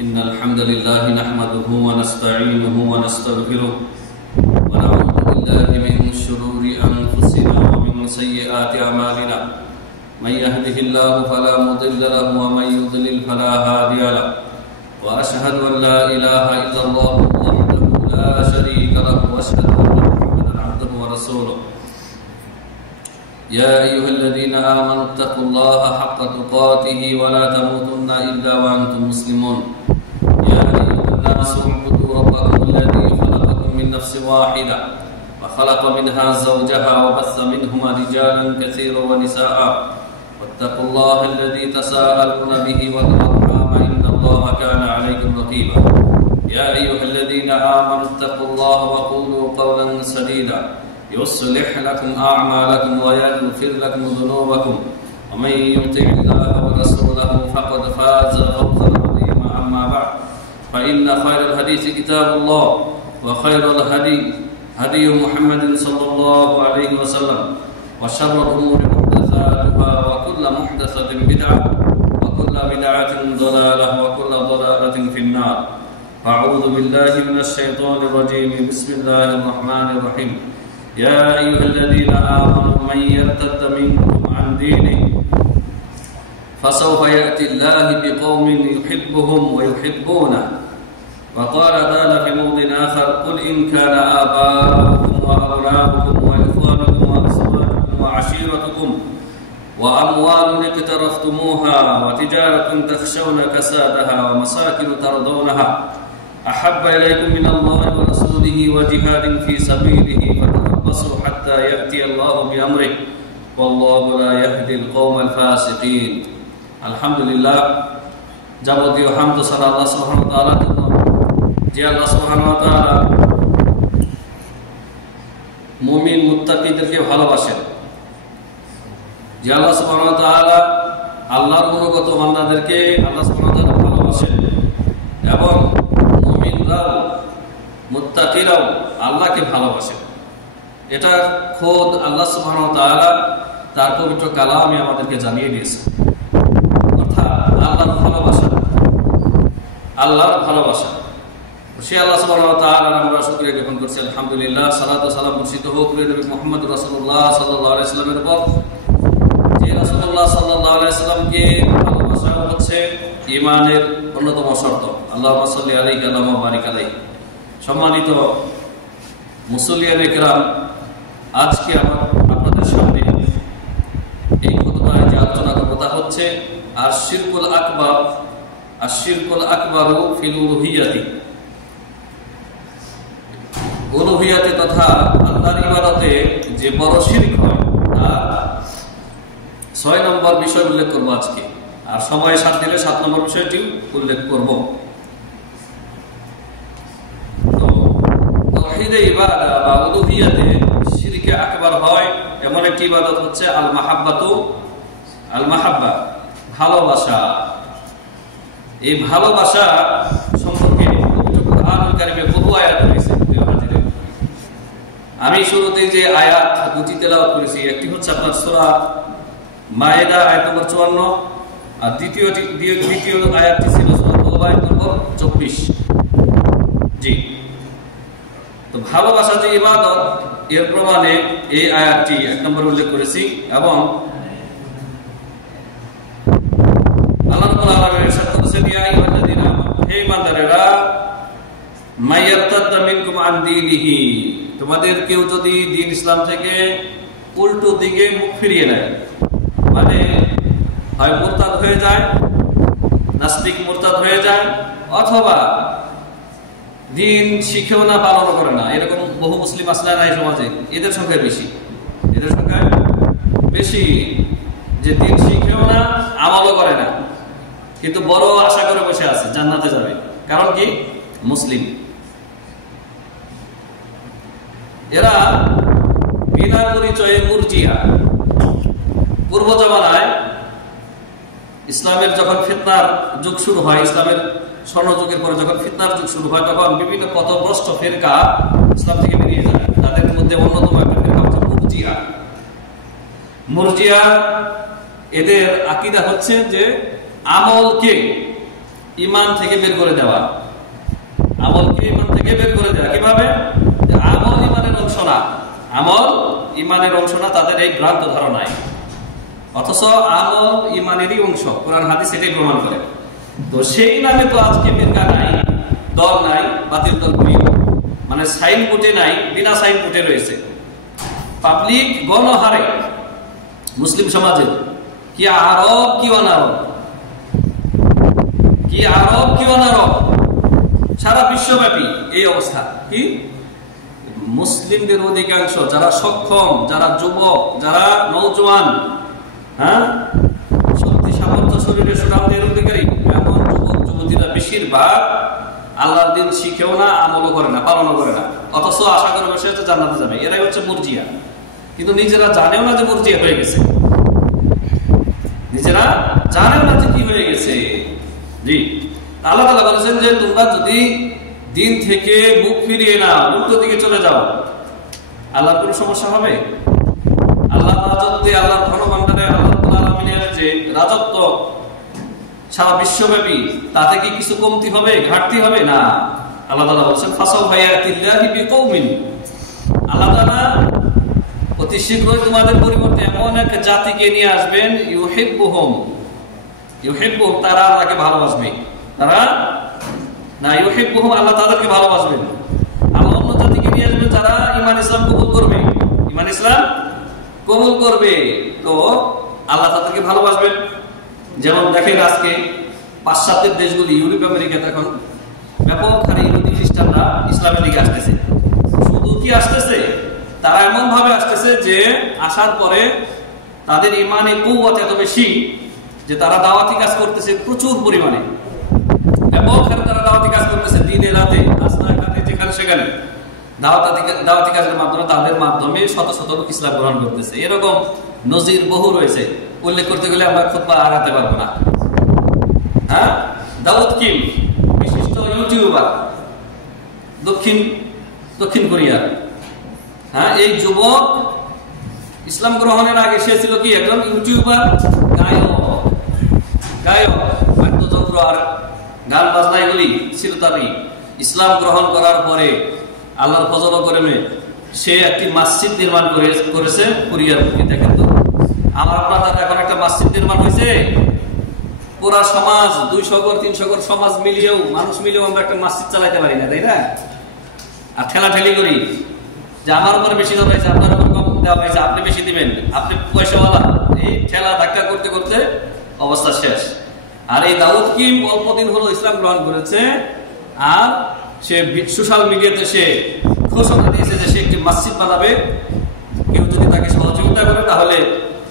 إن الحمد لله نحمده ونستعينه ونستغفره ونعوذ بالله من شرور أنفسنا ومن سيئات أعمالنا من يهده الله فلا مضل له ومن يضلل فلا هادي له وأشهد أن لا إله إلا الله وحده لا شريك له وأشهد أن محمدا عبده ورسوله يا أيها الذين آمنوا اتقوا الله حق تقاته ولا تموتن إلا وأنتم مسلمون يا أيها الناس اعبدوا ربكم الذي خلقكم من نفس واحدة وخلق منها زوجها وبث منهما رجالا كثيرا ونساء واتقوا الله الذي تساءلون به والأرحام إن الله كان عليكم رقيبا يا أيها الذين آمنوا اتقوا الله وقولوا قولا سديدا يصلح لكم أعمالكم ويغفر لكم ذنوبكم ومن يطع الله ورسوله فقد فاز فوزا عظيما أما بعد فإن خير الحديث كتاب الله وخير الهدي هدي محمد صلى الله عليه وسلم وشر الأمور محدثاتها وكل محدثة بدعة وكل بدعة ضلالة وكل ضلالة في النار أعوذ بالله من الشيطان الرجيم بسم الله الرحمن الرحيم يا أيها الذين آمنوا من يرتد منكم عن دينه فسوف يأتي الله بقوم يحبهم ويحبونه وقال تعالى في موضع آخر قل إن كان آباؤكم وأبناؤكم وإخوانكم وأزواجكم وعشيرتكم وأموال اقترفتموها وتجارة تخشون كسادها ومساكن ترضونها أحب إليكم من الله ورسوله وجهاد في سبيله فتربصوا حتى يأتي الله بأمره والله لا يهدي القوم الفاسقين الحمد لله যাবতীয় হামদ সানা আল্লাহ সুবহানাহু ওয়া তাআলার জন্য যে আল্লাহ সুবহানাহু ওয়া তাআলা মুমিন মুত্তাকিদেরকে ভালোবাসেন যে আল্লাহ সুবহানাহু ওয়া তাআলা আল্লাহর অনুগত বান্দাদেরকে আল্লাহ সুবহানাহু ওয়া তাআলা ভালোবাসেন এবং মুমিনরাও মুত্তাকিরাও আল্লাহকে ভালোবাসেন এটা খোদ আল্লাহ সুবহানাহু ওয়া তাআলা তার পবিত্র কালামে আমাদেরকে জানিয়ে দিয়েছেন অর্থাৎ আল্লাহর ভালোবাসা সে আল্লাহ সুবহানাহু ওয়া তাআলার আমরা শুকরিয়া জ্ঞাপন করছি আলহামদুলিল্লাহ সালাতু ওয়া সালাম বর্ষিত হোক নবী মুহাম্মদ রাসূলুল্লাহ সাল্লাল্লাহু আলাইহি ওয়াসাল্লামের উপর যে রাসূলুল্লাহ সাল্লাল্লাহু আলাইহি ওয়াসাল্লামকে ভালোবাসা হচ্ছে ঈমানের অন্যতম শর্ত আল্লাহুম্মা সাল্লি আলাইহি ওয়া বারিক আলাইহি সম্মানিত মুসল্লিয়ানে কেরাম আজকে আপনাদের সামনে এই খুতবায় যে আলোচনা কথা হচ্ছে আর শিরকুল আকবারু ফিল উলুহিয়াতি উলুহিয়াতে তথা আল্লাহর ইবাদতে যে বড় শিরক হয় তার 6 নম্বর বিষয় উল্লেখ করব আজকে আর সময় সাথ দিলে 7 নম্বর বিষয়টি উল্লেখ করব তো তাওহীদে ইবাদত বা উলুহিয়াতে শিরকে আকবার হয় এমন একটি ইবাদত হচ্ছে আল মাহাব্বা ভালোবাসা এই ভালোবাসা সম্পর্কে পবিত্র কোরআনুল কারীমে বহু আয়াত রয়েছে আমি শুরুতে যে আয়াত দুটি তেলাওয়াত করেছি একটি হচ্ছে আপনার সূরা মায়েদা আয়াত নম্বর 54 আর দ্বিতীয় আয়াতটি ছিল সূরা তাওবা আয়াত নম্বর 24 জি তো ভালোবাসা যে ইবাদত এর প্রমাণে এই আয়াতটি এক নম্বর উল্লেখ করেছি এবং আল্লাহ রাব্বুল আলামিন ইরশাদ করেছেন ইয়া আইয়ুহাল্লাযীনা হে ঈমানদারেরা মাইয়ারতাদ্দা মিনকুম আন দীনিহি তোমাদের কেউ যদি দ্বীন ইসলাম থেকে উল্টো দিকে মুখ ফিরিয়ে নেয় মানে হয় মুরতাদ হয়ে যায় নাস্তিক মুরতাদ হয়ে যায় অথবা দ্বীন শিখেও না পালন করে না এরকম বহু মুসলিম আছে না এই সমাজে এদের সংখ্যা বেশি যে দ্বীন শিখেও না আমলও করে না কিন্তু বড় আশা করে বসে আছে জান্নাতে যাবে কারণ কি মুসলিম এরা বিনা পরিচয়ে মুরজিয়া পূর্ব জামানায় ইসলামের যখন ফিতনার যুগ শুরু হয় ইসলামের স্বর্ণযুগের পরে যখন ফিতনার যুগ শুরু হয় তখন বিভিন্ন পথভ্রষ্ট ফিরকা ইসলাম থেকে বেরিয়ে যায় তাদের মধ্যে অন্যতম একটা ফিরকা হচ্ছে মুরজিয়া এদের আকীদা হচ্ছে যে আমলকে ইমান থেকে বের করে দেওয়া, আমলকে ইমান থেকে বের করে দেওয়া। কিভাবে? আমল ইমানের অংশ না, আমল ইমানের অংশ না, তাদের এই ভ্রান্ত ধারণায়। অথচ আমল ইমানেরই অংশ, কোরআন হাদিস এটাই প্রমাণ করে। তো সেই নামে তো আজকে ফিরকা নাই, দল নাই, বাতিল দল করি, মানে সাইনবোর্ডে নাই, বিনা সাইনবোর্ডে রয়েছে পাবলিক গণহারে মুসলিম সমাজে। কি আরব কি অনারব, কি আরব কি অনারব, সারা বিশ্বব্যাপী এই অবস্থা। কি মুসলিমদের অধিকাংশ যারা সক্ষম, যারা যুবক, যারা নৌজওয়ান, হ্যাঁ, শক্তি সামর্থ্য শরীরে সুনামদের অধিকারী, এমন যুবক যুবতীরা বেশিরভাগ আল্লাহর দিন শিখেও না, আমলও করে না, পালনও করে না, অথচ আশা করে বসে হচ্ছে জান্নাতে যাবে। এরাই হচ্ছে মুরজিয়া, কিন্তু নিজেরা জানেও না যে মুরজিয়া হয়ে গেছে, নিজেরা জানেও না যে কি হয়ে গেছে। জি, আল্লাহ তাআলা বলেছেন যে তোমরা যদি দিন থেকে মুখ ফিরিয়ে না উল্টো দিকে চলে যাও, আল্লাহর কোনো সমস্যা হবে? আল্লাহর রাজত্বে, আল্লাহর ধনভাণ্ডারে, আল্লাহ রাব্বুল আলামিনের যে রাজত্ব সারা বিশ্বব্যাপী, তাতে কি কিছু কমতি হবে, ঘাটতি হবে? না। আল্লাহ তাআলা বলেছেন ফাসাউফা ইয়াতিল্লাহি বিকওমিন, আল্লাহ তাআলা অতি শীঘ্রই তোমাদের পরিবর্তে এমন এক জাতিকে নিয়ে আসবেন, ইউহিব্বুহুম, ইউহিব্বুহুম, তারা আল্লাহকে ভালোবাসবে, তারা না, ইউহিব্বুহুম, আল্লাহ তাদেরকে ভালোবাসবেন। আল্লাহ অন্য জাতিকে নিয়ে আসবেন যারা ঈমান ইসলাম কবুল করবে, ঈমান ইসলাম কবুল করবে, তো আল্লাহ তাদেরকে ভালোবাসবেন। যেমন দেখেন আজকে পাশ্চাত্যের দেশগুলি, ইউরোপ আমেরিকাতে এখন ব্যাপক হারে ইহুদি খ্রিস্টানরা ইসলামের দিকে আসতেছে। শুধু কি আসতেছে, তারা এমন ভাবে আসতেছে যে আসার পরে তাদের ইমানে কুওয়াত এত বেশি যে তারা দাওয়াতি কাজ করতেছে প্রচুর পরিমাণে, ব্যাপক হারে তারা দাওয়াতি কাজ করতেছে, দিনে রাতে, রাস্তাঘাটে, যেখানে সেখানে দাওয়াতি কাজের মাধ্যমে, তাদের মাধ্যমে শত শত লোক ইসলাম গ্রহণ করতেছে। এরকম নজির বহু রয়েছে, উল্লেখ করতে গেলে আমরা খুতবা আগাতে পারবো না। হ্যাঁ, দাউদ কিম, বিশিষ্ট ইউটিউবার, দক্ষিণ কোরিয়া, হ্যাঁ, এই যুবক ইসলাম গ্রহণের আগে সে ছিল কি একজন ইউটিউবার, গায়ক, বাদ্যযন্ত্র আর গান বাজনা এগুলি ছিল তারই। ইসলাম গ্রহণ করার পরে আল্লাহর ফজল করমে সে একটি মসজিদ নির্মাণ করেছে কোরিয়ার বুকে। দেখেন তো, আমার আপনার এখন একটা মসজিদ নির্মাণ হয়েছে, পুরা সমাজ 200 ঘর 300 ঘর সমাজ মিলিয়েও, মানুষ মিলিয়েও আমরা একটা মসজিদ চালাইতে পারি না, তাই না? আর ঠেলাঠেলি করি যে আমার উপর বেশি দেওয়া হয়েছে, আপনার উপর কম দেওয়া হয়েছে, আপনি বেশি দিবেন, আপনি পয়সাওয়ালা, এই ঠেলা ধাক্কা করতে করতে অবস্থা শেষ। আর এই দাউদ কিম অল্পদিন হলো ইসলাম গ্রহণ করেছে, আর সে সোশ্যাল মিডিয়াতে সে ঘোষণা দিয়েছে যে সে একটি মসজিদ বানাবে, কেউ যদি তাকে সহযোগিতা করে তাহলে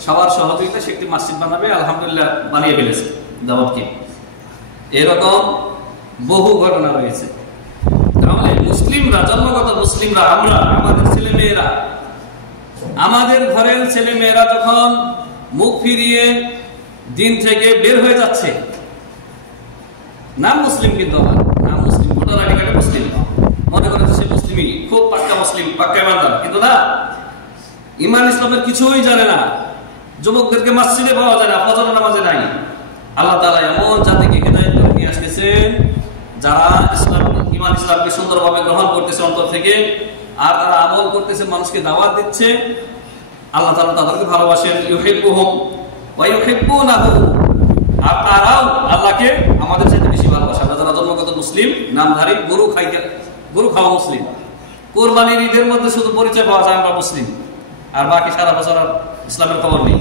সবার সহযোগিতা সে একটি মসজিদ বানাবে। আলহামদুলিল্লাহ বানিয়ে ফেলেছে দাউদ কিম। এরকম বহু ঘটনা রয়েছে। তাহলে মুসলিমরা, জন্মগত মুসলিমরা, আমরা, আমাদের ছেলে মেয়েরা, আমাদের ঘরের ছেলে মেয়েরা যখন মুখ ফিরিয়ে দিন থেকে বের হয়ে যাচ্ছে, নাম মুসলিম, কিন্তু নাম মুসলিম, ভোটার আইডি কার্ডে মুসলিম, মনে করে সে মুসলিমই, খুব পাক্কা মুসলিম, পাক্কা ইমানদার, কিন্তু না, ইমান ইসলামের কিছুই জানে না। যুবকদেরকে মসজিদে পাওয়া যায় না, ফজর নামাজে নাই। আল্লাহ তাআলা এমন জাতিকে হিদায়াত করে নিয়ে আসতেছেন যারা ইমান ইসলামকে সুন্দরভাবে গ্রহণ করতেছে অন্তর থেকে, আর তারা আমল করতেছে, মানুষকে দাওয়াত দিচ্ছে। আল্লাহ তাআলা তাদেরকে ভালোবাসেন, ইউহিব্বুহুম ওয়া ইউহিব্বুনাহু, আর তারাও আল্লাহকে আমাদের চাইতে বেশি ভালোবাসে। আমরা যারা জন্মগত মুসলিম, নামধারী, গরু খাওয়া মুসলিম, কোরবানির ঈদের মধ্যে শুধু পরিচয় পাওয়া যায় আমরা মুসলিম, আর বাকি সারা বছর ইসলামের খবর নেই।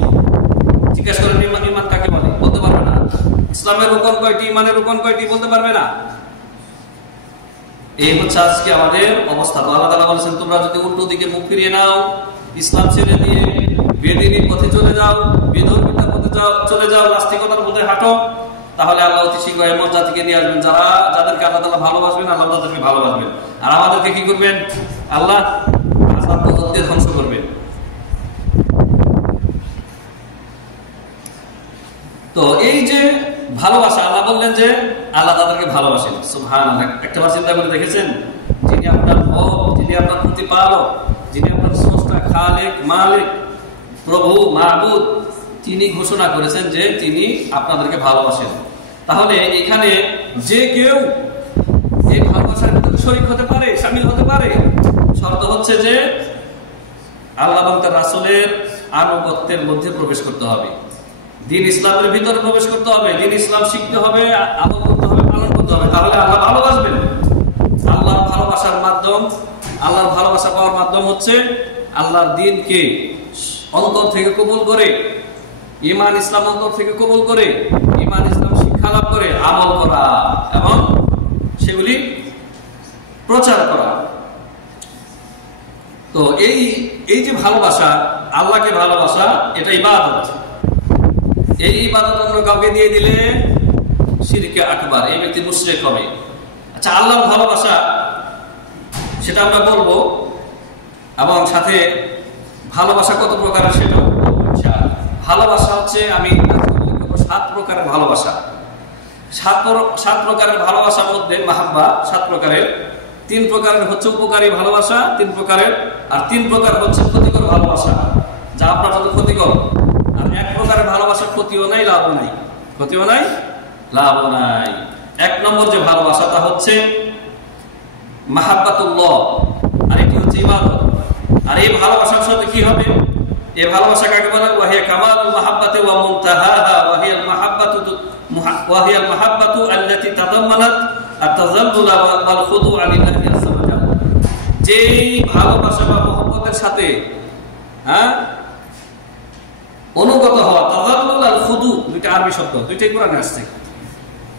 জিজ্ঞাসা করেন ইমান কাকে বলে, বলতে পারবে না। ইসলামের রুকন কয়টি, ইমানের রুকন কয়টি, বলতে পারবে না। এই হচ্ছে আজকে আমাদের অবস্থা। তো আল্লাহ তাআলা বলেছেন তোমরা যদি উল্টো দিকে মুখ ফিরিয়ে নাও, ইসলাম ছেড়ে দিয়ে বেদিনীর পথে চলে যাও, বিধর্মিতার পথে চলে যাও, নাস্তিকতার পথে হাঁটো, তাহলে আল্লাহ অতি শীঘ্র এমন জাতিকে নিয়ে আসবেন যাদেরকে আল্লাহ তাআলা ভালোবাসবেন, আল্লাহ তাদেরকে ভালোবাসবেন। আর আমাদেরকে কি করবেন? আল্লাহ আযাব দিয়ে ধ্বংস করবেন। তো এই যে ভালোবাসা, আল্লাহ বললেন যে আল্লাহ তাদেরকে ভালোবাসেন। সুবহানাল্লাহ, একটাবার চিন্তা করে দেখেছেন, যিনি আপনার রব, যিনি আপনার প্রতিপালক, যিনি আপনার স্রষ্টা, খালেক, মালিক, প্রভু, মাবুদ, তিনি ঘোষণা করেছেন যে তিনি আপনাদেরকে ভালোবাসেন। তাহলে এখানে যে কেউ এই ভালোবাসার ভিতরে শরীক হতে পারে, শামিল হতে পারে। শর্ত হচ্ছে যে আল্লাহ এবং তার রাসূলের আনুগত্যের মধ্যে প্রবেশ করতে হবে, দ্বীন ইসলামের ভিতরে প্রবেশ করতে হবে, দ্বীন ইসলাম শিখতে হবে, আমল করতে হবে, পালন করতে হবে। তাহলে আল্লাহ ভালোবাসবেন। আল্লাহর ভালোবাসার মাধ্যম, আল্লাহর ভালোবাসা পাওয়ার মাধ্যম হচ্ছে আল্লাহর দ্বীনকে অন্তর থেকে কবুল করে, ঈমান ইসলাম অন্তর থেকে কবুল করে, ঈমান ইসলাম শিক্ষা লাভ করে আমল করা এবং সেগুলি প্রচার করা। তো এই যে ভালোবাসা, আল্লাহকে ভালোবাসা, এটা ইবাদত। এই ইবাদত অন্য কাউকে দিয়ে দিলে শিরকে আকবার, এই ব্যক্তি মুশরিক হবে। আচ্ছা, আল্লাহর ভালোবাসা সেটা আমরা বলবো, এবং সাথে ভালোবাসা কত প্রকারের সেটাও বলবো। ভালোবাসা হচ্ছে, আমি 7 প্রকারের ভালোবাসা। 7 প্রকারের ভালোবাসার মধ্যে মাহাব্বা 7 প্রকারের। 3 প্রকারের হচ্ছে উপকারী ভালোবাসা, 3 প্রকারের, আর 3 প্রকার হচ্ছে ক্ষতিকর ভালোবাসা, যা আপনার জন্য ক্ষতিকর। আর 1 প্রকারের ভালোবাসা ক্ষতিও নাই, লাভও নাই, ক্ষতিও নাই, লাভও নাই। 1 নম্বর যে ভালোবাসা তা হচ্ছে মাহাব্বাতুল্লাহ, আর এটি হচ্ছে ইবাদত। আর এই ভালোবাসার সাথে কি হবে? এই ভালোবাসা কাকে বলে? ওয়াহিয়া কামালুল মাহাব্বাতি ওয়া মুনতাহাহা ওয়াহিয়াল মাহাব্বাতু আল্লাতী তাদাম্মানাত আত-তাযাল্লুল ওয়াল খুদু'a লিল্লাহি আযজা ওয়া জাল্লা। যেই ভালোবাসা বা মহব্বতের সাথে অনুগত হওয়া, তাযাল্লুল আর খুদু দুইটা আরবি শব্দ, দুইটাই কোরআনে আসছে।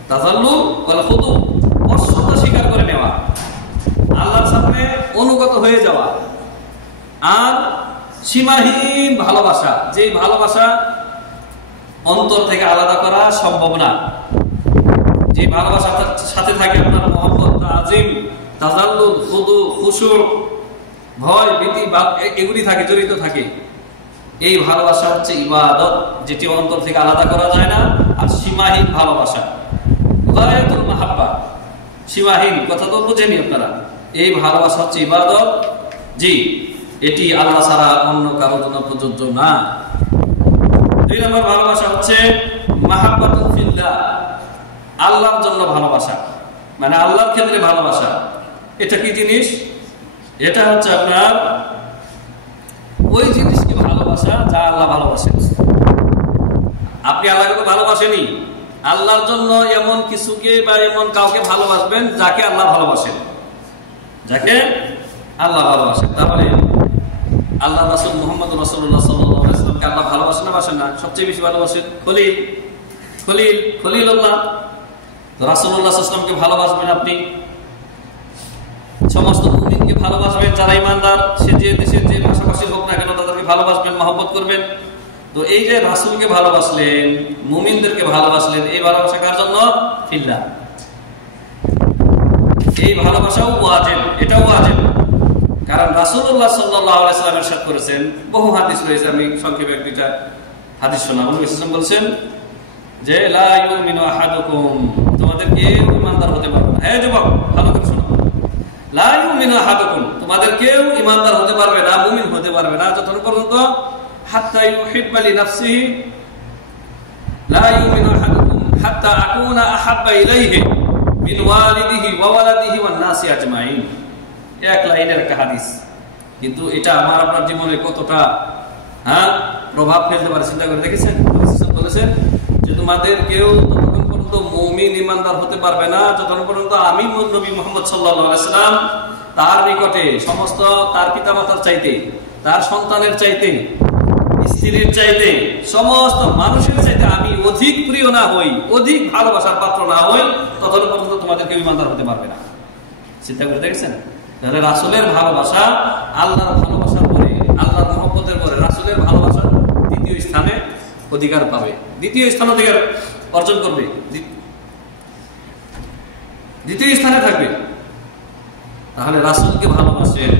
তাযাল্লুল ওয়াল খুদু, অসত্য স্বীকার করে নেওয়া, আল্লাহর সামনে অনুগত হয়ে যাওয়া। আর সীমাহীন ভালোবাসা, যেই ভালোবাসা অন্তর থেকে আলাদা করা সম্ভব না, যে ভালোবাসার সাথে থাকে আপনার মহব্বত, তাজিম, তাজাল্লুল, খুদু, খুশু, ভয়, ভীতি, এগুলি থাকে, জড়িত থাকে। এই ভালোবাসা হচ্ছে ইবাদত, যেটি অন্তর থেকে আলাদা করা যায় না। আর সীমাহীন ভালোবাসা, গায়াতুল মাহাব্বা, সীমাহীন, কথা তো বুঝেনি আপনারা। এই ভালোবাসা হচ্ছে ইবাদত, জি, এটি আল্লাহ ছাড়া অন্য কারোর জন্য প্রযোজ্য না। 2 নম্বর ভালোবাসা হচ্ছে মাহাব্বাতুল ফিল্লাহ, আল্লাহর জন্য ভালোবাসা, মানে আল্লাহর ক্ষেত্রে ভালোবাসা। এটা কি জিনিস? এটা হচ্ছে আপনার ওই জিনিসকে ভালোবাসা যা আল্লাহ ভালোবাসেন। আপনি আল্লাহকে তো ভালোবাসেনি, আল্লাহর জন্য এমন কিছুকে বা এমন কাউকে ভালোবাসবেন যাকে আল্লাহ ভালোবাসেন, যাকে আল্লাহ ভালোবাসেন। তাহলে আল্লাহ রাসূল মুহাম্মদ রাসূলুল্লাহ সাল্লাল্লাহু আলাইহি ওয়াসাল্লামকে আল্লাহ ভালোবাসেন না বাসেন না? সবচেয়ে বেশি ভালোবাসেন খলিলুল্লাহ। তো রাসূলুল্লাহ সাল্লাল্লাহু আলাইহি ওয়াসাল্লামকে ভালোবাসবেন আপনি, সমস্ত মুমিনকে ভালোবাসবেন, যারা ঈমানদার, সে যে দেশের যে ভাষাভাষী হোক না কেন তাদেরকে ভালোবাসবেন, মহব্বত করবেন। তো এই যে রাসূলকে ভালোবাসলেন, মুমিনদেরকে ভালোবাসলেন, এই ভালোবাসা কার জন্য? ফিল্লাহ। এই ভালোবাসাও ওয়াজিব, এটাও ওয়াজিব। কারণ রাসূলুল্লাহ সাল্লাল্লাহু আলাইহি ওয়াসাল্লাম ইরশাদ করেছেন, বহু হাদিস রয়েছে, আমি সংক্ষেপে 1-2টা হাদিস শোনাবো। নবী সাল্লাল্লাহু আলাইহি ওয়াসাল্লাম বলেছেন যে লা ইউমিনু আহাদুকুম, তোমাদের কেউ ঈমানদার হতে পারবে না। যুবক, ভালো করে শোনো, লা ইউমিনু আহাদুকুম, তোমাদের কেউ ঈমানদার হতে পারবে না, মুমিন হতে পারবে না যতক্ষণ পর্যন্ত হাত্তা ইউহিব্বা লিনাফসিহি, লা ইউমিনু আহাদুকুম হাত্তা আকুনা আহাব্বা ইলাইহি মিন ওয়ালিদিহি ওয়া ওয়ালাদিহি ওয়ান নাসি আজমাইন। 1 লাইনের একটা হাদিস, কিন্তু এটা আমার আপনার জীবনে কতটা প্রভাব ফেলতে পারে চিন্তা করে দেখেছেন? বলেছেন যে তোমাদের কেউ ততক্ষণ পর্যন্ত মুমিন ঈমানদার হতে পারবে না যতক্ষণ পর্যন্ত আমি নবী মুহাম্মদ সাল্লাল্লাহু আলাইহি ওয়াসাল্লাম তার নিকটে সমস্ত তার পিতামাতার চাইতে, তার সন্তানের চাইতে, স্ত্রীর চাইতে, সমস্ত মানুষের চাইতে আমি অধিক প্রিয় না হই, অধিক ভালোবাসার পাত্র না হই, ততক্ষণ পর্যন্ত তোমাদের কেউ ঈমানদার হতে পারবে না। চিন্তা করে দেখেছেন? তাহলে রাসূলের ভালোবাসা আল্লাহর ভালোবাসার পরে, আল্লাহর মহব্বতের পরে রাসূলের ভালোবাসা দ্বিতীয় স্থানে অধিকার পাবে, দ্বিতীয় স্থান অধিকার অর্জন করবে, দ্বিতীয় স্থানে থাকবে। তাহলে রাসূলকে ভালোবাসেন,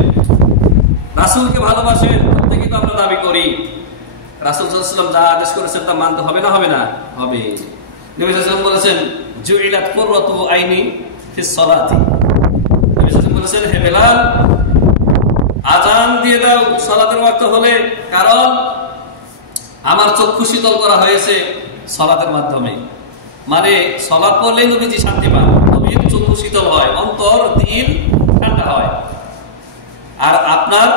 রাসূলকে ভালোবাসেন, প্রত্যেকেই তো আমরা দাবি করি। রাসূল সাল্লাল্লাহু আলাইহি ওয়াসাল্লাম যা আদেশ করেছেন তা মানতে হবে না? হবে না? হবে। নবী সাল্লাল্লাহু আলাইহি ওয়াসাল্লাম বলেছেন জুইলাত কুররাতু আইনি ফিস সালাতি, নবী সাল্লাল্লাহু আলাইহি ওয়াসাল্লাম বলেছেন হে বেলাল, আযান দিয়ে দাও সালাতের ওয়াক্ত হলে, কারণ আমার চক্ষু শীতল করা হয়েছে সালাতের মাধ্যমে। মানে সালাত পড়লেই নবীজি শান্তি পান, নবীর চক্ষু শীতল হয়, অন্তর দিল ঠান্ডা হয়। আর আপনার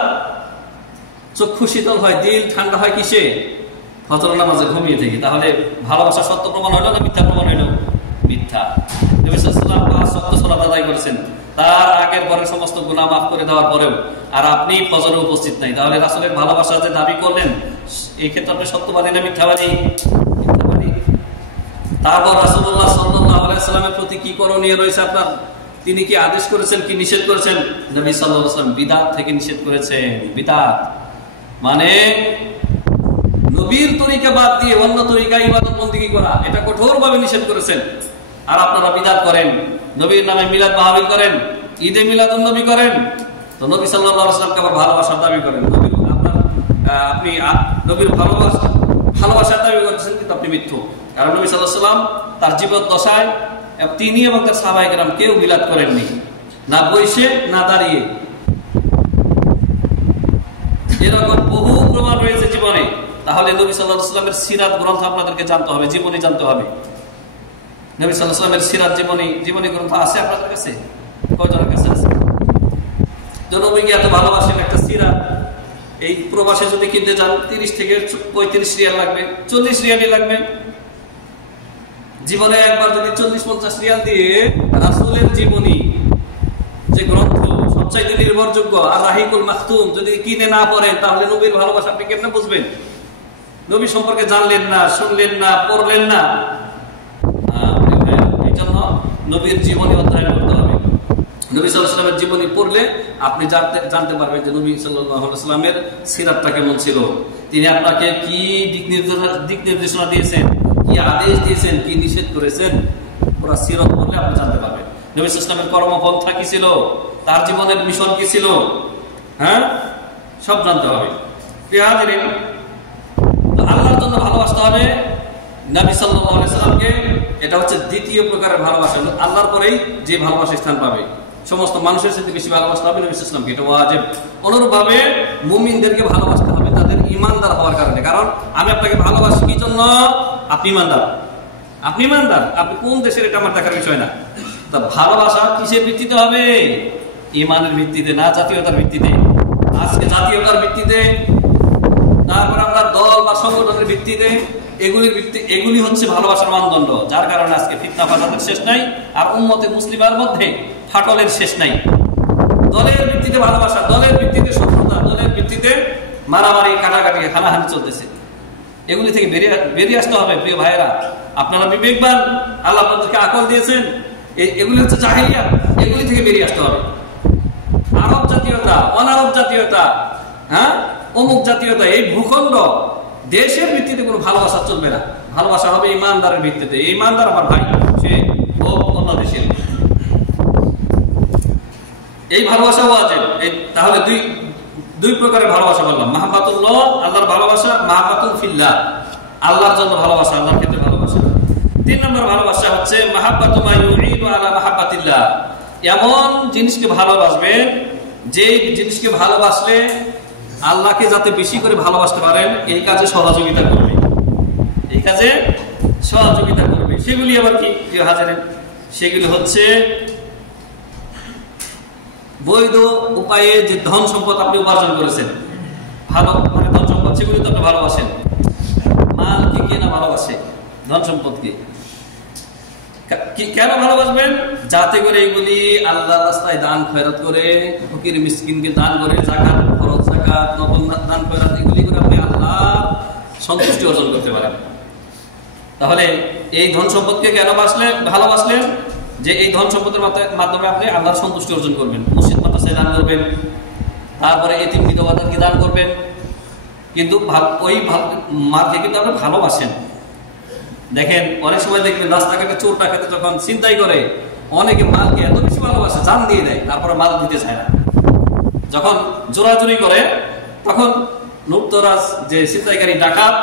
চক্ষু শীতল হয়, দিল ঠান্ডা হয় কিসে? ফজর নামাজে ঘুমিয়ে থেকে। তাহলে ভালোবাসা সত্য প্রমাণ হইল না মিথ্যা প্রমাণ হইল? মিথ্যা। নবী সাল্লাল্লাহু আলাইহি ওয়াসাল্লাম সত্য সালাত আদায় করেছেন, তার আগের পরের সমস্ত গুনাহ মাফ করে দেওয়ার পরেও, আর আপনি ফজরে উপস্থিত নাই। তাহলে রাসূলের ভালোবাসা যে দাবি করলেন, এই ক্ষেত্রে আপনি সত্যবাদী না মিথ্যাবাদী? মিথ্যাবাদী। তারপর রাসূলুল্লাহ সাল্লাল্লাহু আলাইহি ওয়াসাল্লামের প্রতি কি করণীয় রয়েছে আপনার? তিনি কি আদেশ করেছেন কি নিষেধ করেছেন? নবী সাল্লাল্লাহু আলাইহি ওয়াসাল্লাম বিদআত থেকে নিষেধ করেছেন। বিদআত মানে নবীর তরিকা বাদ দিয়ে অন্য তরিকা ইবাদত বন্দেগী করা, এটা কঠোরভাবে নিষেধ করেছেন। আর আপনারা বিদআত করেন, নবীর নামে মিলাদ মাহফিল করেন, ঈদে মিলাদুন নবী করেন, তো নবী সাল্লাল্লাহু আলাইহি ওয়াসাল্লামকে আবার ভালোবাসার দাবি করেন। আপনি নবীর ভালোবাসার দাবি করছেন, কিন্তু আপনি মিথ্যু। কারণ নবী সাল্লাল্লাহু আলাইহি ওয়াসাল্লাম তার জীবন দশায় তিনি এবং তার সাহাবায়ে কেরাম কেউ মিলাদ করেননি, না বসে না দাঁড়িয়ে। এরকম বহু প্রমাণ রয়েছে জীবনে। তাহলে নবী সাল্লাল্লাহু আলাইহি ওয়াসাল্লামের সিরাত গ্রন্থ আপনাদেরকে জানতে হবে, জীবনী জানতে হবে। নবী সাল্লাল্লাহু আলাইহি ওয়াসাল্লামের সিরাত জীবনী গ্রন্থ আছে আপনাদের কাছে? কয়জনের কাছে আছে? তো নবীকে এত ভালোবাসেন, একটা সিরাত এই প্রবাসে যদি কিনতে যান 30 থেকে 35 রিয়াল লাগবে, 40 রিয়ালই লাগবে। জীবনে একবার যদি 40-50 রিয়াল দিয়ে রাসূলের জীবনী যে গ্রন্থ সবচাইতে নির্ভরযোগ্য আর রাহিকুল মাখতুম যদি কিনে না পড়েন, তাহলে নবীর ভালোবাসা আপনি কেমনে বুঝবেন? নবী সম্পর্কে জানলেন না, শুনলেন না, পড়লেন না। এই জন্য নবীর জীবনী অধ্যয়ন করতে হবে। নবী সাল্লাল্লাহু আলাইহি ওয়াসাল্লামের জীবনী পড়লে আপনি জানতে পারবেন যে নবী সাল্লাল্লাহু আলাইহি ওয়াসাল্লামের সিরাতটা কেমন ছিল, তিনি আপনাকে কি দিক নির্দেশনা দিয়েছেন, কি আদেশ দিয়েছেন, কি নিষেধ করেছেন। পুরো সিরাত পড়লে আপনি জানতে পারবেন নবী সাল্লাল্লাহু আলাইহি ওয়াসাল্লামের কর্মপন্থা কি ছিল, তার জীবনের মিশন কি ছিল, সব জানতে হবে। তো আল্লাহর জন্য ভালোবাসতে হবে নবী সাল্লাল্লাহু আলাইহি ওয়াসাল্লামকে। এটা হচ্ছে দ্বিতীয় প্রকারের ভালোবাসা। আল্লাহর পরেই যে ভালোবাসা স্থান পাবে, সমস্ত মানুষের সাথে বেশি ভালোবাসতে হবে নবী সাল্লাল্লাহু আলাইহি ওয়াসাল্লামকে, এটা ওয়াজিব। অনুরূপভাবে মুমিনদেরকে ভালোবাসতে হবে তাদের ঈমানদার হওয়ার কারণে। কারণ আমি আপনাকে ভালোবাসি কি জন্য? আপনি ঈমানদার। আপনি ঈমানদার, আপনি কোন দেশের এটা আমার দেখার বিষয় না। তা ভালোবাসা কিসের ভিত্তিতে হবে? ঈমানের ভিত্তিতে, না জাতীয়তার ভিত্তিতে। আজকে জাতীয়তার ভিত্তিতে, তারপর আপনার দল বা সংগঠনের ভিত্তিতে, এগুলি হচ্ছে ভালোবাসার মানদণ্ড। যার কারণে আজকে ফিতনা ফাসাদের শেষ নাই, আর উম্মতে মুসলিমার মধ্যে ফাটলের শেষ নাই। দলের ভিত্তিতে ভালোবাসা, দলের ভিত্তিতে শত্রুতা, দলের ভিত্তিতে মারামারি, কাটাকাটি, হানাহানি চলতেছে। এগুলি থেকে বেরিয়ে আসতে হবে প্রিয় ভাইয়েরা। আপনারা বিবেকবান, আল্লাহ আপনাদেরকে আকল দিয়েছেন। এগুলি হচ্ছে জাহেলিয়াত, এগুলি থেকে বেরিয়ে আসতে হবে। আরব জাতীয়তা, অনারব জাতীয়তা, অমুক জাতীয়তা, এই ভূখণ্ড দেশের ভিত্তিতে কোনো ভালোবাসা চলবে না। ভালোবাসা হবে ইমানদারের ভিত্তিতে। ইমানদার আমার ভাই, সে অন্য দেশের। এই ভালোবাসা ওয়াজিব। তাহলে দুই প্রকারের ভালোবাসা বললাম, মাহাব্বাতুল্লাহ আল্লাহর ভালোবাসা, মাহাব্বাতুল ফিল্লাহ আল্লাহর জন্য ভালোবাসা, আল্লাহর ক্ষেত্রে ভালোবাসা। 3 নম্বর ভালোবাসা হচ্ছে মাহাব্বাতু মা ইউঈনু আলা মাহাব্বাতিল্লাহ। এমন জিনিসকে ভালোবাসবেন যে জিনিসকে ভালোবাসলে আল্লাহকে যাতে বেশি করে ভালোবাসতে পারেন, এই কাজে সহযোগিতা করবে, এই কাজে সহযোগিতা করবে। সেগুলি আবার কি প্রিয় হাজারেন? সেগুলি হচ্ছে বৈধ উপায়ে যে ধন সম্পদ আপনি উপার্জন করেছেন, ভালো মানে ধন সম্পদ, সেগুলি তো আপনি ভালোবাসেন। মালকে কে না ভালোবাসে? ধন সম্পদকে কেন ভালোবাসবেন? যাতে করে এগুলি আল্লাহর রাস্তায় দান খয়রাত করে, ফকির মিসকিনকে দান করে, যাকাত, ফরজ যাকাত, নফল দান খয়রাত, এগুলি করে আপনি আল্লাহর সন্তুষ্টি অর্জন করতে পারেন। তাহলে এই ধন সম্পদকে কেন ভালোবাসলেন? যে এই ধন সম্পদের মাধ্যমে আপনি আল্লাহর সন্তুষ্টি অর্জন করবেন। মসজিদ মাদ্রাসায় দান করবেন, তারপরে এতিম বিধবাদেরকে দান করবেন, কিন্তু ওই মালকে কিন্তু আপনি ভালোবাসেন। দেখেন অনেক সময় দেখবেন রাস্তাঘাটে চোর ডাকাতে যখন ছিনতাই করে, অনেকে মালকে এত বেশি ভালোবাসে, জান দিয়ে দেয়, তারপরে মাল দিতে চায় না। যখন জোরাজুরি করে, তখন লুপ্তরাজ যে ছিনতাইকারী ডাকাত,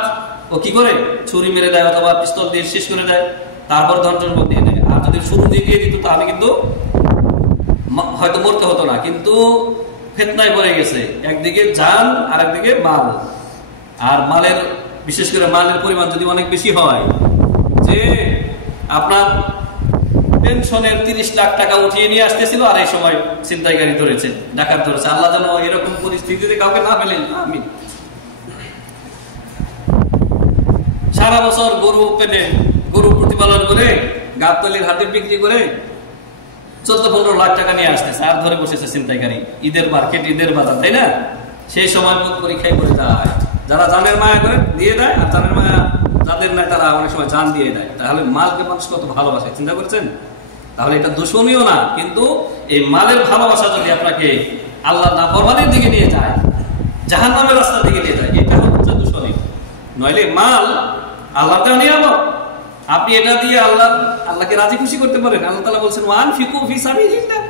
ও কি করে? ছুরি মেরে দেয় অথবা পিস্তল দিয়ে শেষ করে দেয়, তারপর ধন সম্পদ দিয়ে দেয়। আর যদি শুরু দিয়ে দিত তাহলে কিন্তু হয়তো মরতে হতো না, কিন্তু ফিতনায় পড়ে গেছে। একদিকে জান আর একদিকে মাল। আর মালের, বিশেষ করে মালের পরিমাণ যদি অনেক বেশি হয়, যে আপনার পেনশনের 30 লাখ টাকা উঠিয়ে নিয়ে আসতেছিল, আর এই সময় ছিনতাইকারী ধরেছে, ডাকাত ধরেছে। আল্লাহ যেন এরকম পরিস্থিতিতে কাউকে না ফেলেন, আমিন। সারা বছর গরু প্রতিপালন করে গাবতলির হাটে বিক্রি করে 14-15 লাখ টাকা নিয়ে আসতেছে, আর ধরে বসেছে ছিনতাইকারী। ঈদের মার্কেট, ঈদের বাজার, তাই না? সেই সময় পরীক্ষায় পড়ে যায়। যারা জানের মায়া করে দিয়ে দেয়, আর জানের মায়া যাদের নাই তারা অনেক সময় জান দিয়ে দেয়। তাহলে মালকে মানুষ কত ভালোবাসে চিন্তা করছেন? তাহলে এটা দূষণীয় না, কিন্তু এই মালের ভালোবাসা যদি আপনাকে আল্লাহ নাফরমানির দিকে নিয়ে যায়, জাহান্নামের রাস্তার দিকে নিয়ে যায়, এটা হচ্ছে দূষণীয়। নইলে মাল আল্লাহর দেওয়া নিয়ামত, আপনি এটা দিয়ে আল্লাহকে রাজি খুশি করতে পারেন। আল্লাহ তাআলা বলছেন ওয়ানফিকু ফি সাবিলিল্লাহ,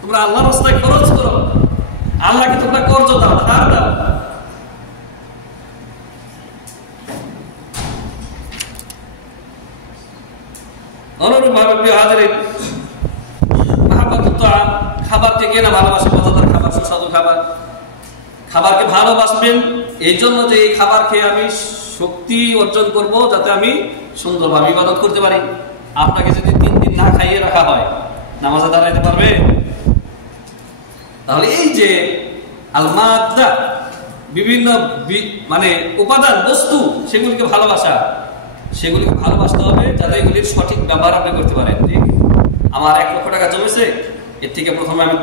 তোমরা আল্লাহর রাস্তায় খরচ করো, আল্লাহকে তোমরা কর্জ দাও, ধার দাও। অনুরূপভাবে প্রিয় হাজিরিন, মাহাব্বাতুত তাআম, খাবারকে কে না ভালোবাসে? মজাদার খাবার, সুস্বাদু খাবার। খাবারকে ভালোবাসবেন এই জন্য যে এই খাবার খেয়ে আমি শক্তি অর্জন করব, যাতে আমি সুন্দরভাবে ইবাদত করতে পারি। আপনাকে যদি 3 দিন না খাইয়ে রাখা হয়, নামাজে দাঁড়াইতে পারবে? তাহলে এই যে আল মাদ্দা, বিভিন্ন মানে উপাদান, বস্তু, সেগুলিকে ভালোবাসতে হবে, যাতে এগুলির সঠিক ব্যবহার আপনি করতে পারেন। আমার 1 লক্ষ টাকা জমেছে, এর থেকে প্রথমে আমি